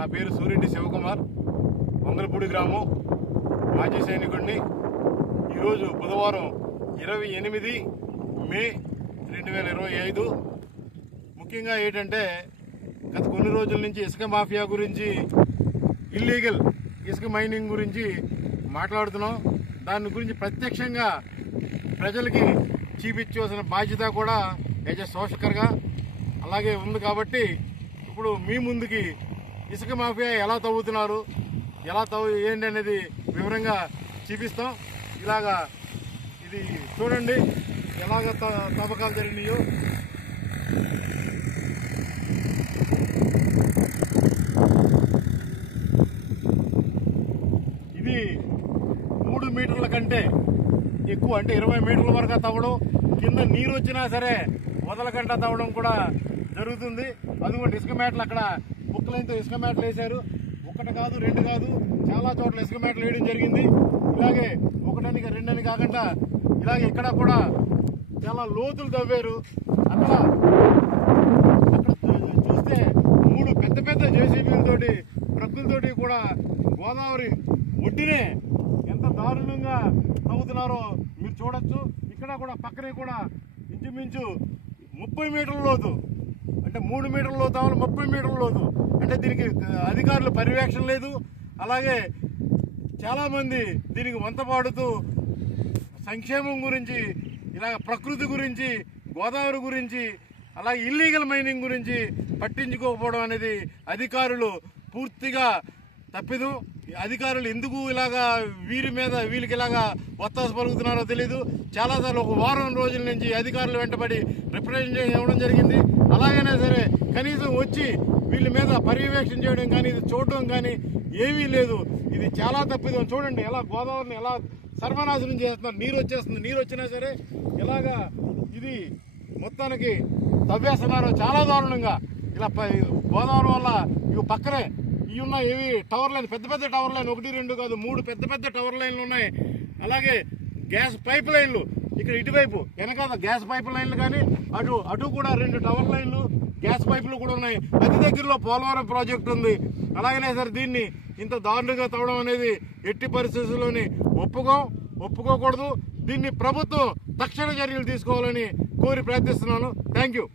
నా పేరు సూరెడ్డి శివకుమార్, వంగలపూడి గ్రామం, మాజీ సైనికుడిని. ఈరోజు బుధవారం 28 మే 2025. ముఖ్యంగా ఏంటంటే గత కొన్ని రోజుల నుంచి ఇసుక మాఫియా గురించి, ఇల్లీగల్ ఇసుక మైనింగ్ గురించి మాట్లాడుతున్నాం. దాని గురించి ప్రత్యక్షంగా ప్రజలకి చూపించవలసిన బాధ్యత కూడా యాజ్ ఎ సోషకర్గా అలాగే ఉంది. కాబట్టి ఇప్పుడు మీ ముందుకి ఇసుక మాఫియా ఎలా తవ్వుతున్నారు, ఏంటి అనేది వివరంగా చూపిస్తాం. ఇలాగా ఇది చూడండి ఎలాగ తవ్వకాలు జరిగినాయో. ఇది 3 మీటర్ల కంటే ఎక్కువ, అంటే 20 మీటర్ల వరకు తవ్వడం, కింద నీరు వచ్చినా సరే వదలకుండా తవ్వడం కూడా జరుగుతుంది. అదిగోండి ఇసుక మేటలు, అక్కడ బుక్కలైతే ఇసుక మేటలు వేశారు. ఒకటి కాదు, రెండు కాదు, చాలా చోట్ల ఇసుక మేటలు వేయడం జరిగింది. ఇలాగే ఒకటని రెండని కాకుండా ఇలాగే ఇక్కడ కూడా చాలా లోతులు తవ్వారు. అక్కడ చూస్తే 3 పెద్ద పెద్ద జేసీబీలతోటి, ట్రక్కులతోటి కూడా గోదావరి ఒడ్డునే ఎంత దారుణంగా తవ్వుతున్నారో మీరు చూడొచ్చు. ఇక్కడ కూడా పక్కనే కూడా ఇంచుమించు 30 మీటర్ల లోతు, అంటే 3 మీటర్ల లోతు అవ్వాలి, 30 మీటర్ల లోతు. అంటే దీనికి అధికారులు పర్యవేక్షణ లేదు. అలాగే చాలా మంది దీనికి వంత పాడుతూ సంక్షేమం గురించి, ఇలాగ ప్రకృతి గురించి, గోదావరి గురించి, అలాగే ఇల్లీగల్ మైనింగ్ గురించి పట్టించుకోకపోవడం అనేది అధికారులు పూర్తిగా తప్పిదు. అధికారులు ఎందుకు ఇలాగా వీళ్ళకి ఇలాగా ఒత్తాసు పలుకుతున్నారో తెలీదు. చాలాసార్లు ఒక వారం రోజుల నుంచి అధికారులు వెంటబడి రిప్రజెంటేషన్ ఇవ్వడం జరిగింది. అలాగైనా సరే కనీసం వచ్చి వీళ్ళ మీద పర్యవేక్షణ చేయడం కానీ, ఇది చూడడం కానీ ఏమీ లేదు. ఇది చాలా తప్పిదం. చూడండి ఎలా గోదావరిని ఎలా సర్వనాశనం చేస్తున్నారు. నీరు వచ్చేస్తుంది, నీరు వచ్చినా సరే ఇలాగా ఇది మొత్తానికి తవ్వేస్తున్నారు చాలా దారుణంగా. ఇలా గోదావరి వల్ల ఇవి పక్కనే ఇవి ఉన్నాయి, ఇవి టవర్ లైన్, పెద్ద పెద్ద టవర్ లైన్, 1, 2 కాదు 3 పెద్ద పెద్ద టవర్ లైన్లు ఉన్నాయి. అలాగే గ్యాస్ పైప్ లైన్లు ఇక్కడ ఇటువైపు వెనకాల గ్యాస్ పైప్ లైన్లు కానీ, అటు కూడా 2 టవర్ లైన్లు, గ్యాస్ పైపులు కూడా ఉన్నాయి. అతి దగ్గరలో పోలవరం ప్రాజెక్టు ఉంది. అలాగనే సరే దీన్ని ఇంత దారుణంగా తవ్వడం అనేది ఎట్టి పరిస్థితుల్లోని ఒప్పుకోకూడదు. దీన్ని ప్రభుత్వం తక్షణ చర్యలు తీసుకోవాలని కోరి ప్రార్థిస్తున్నాను. Thank you.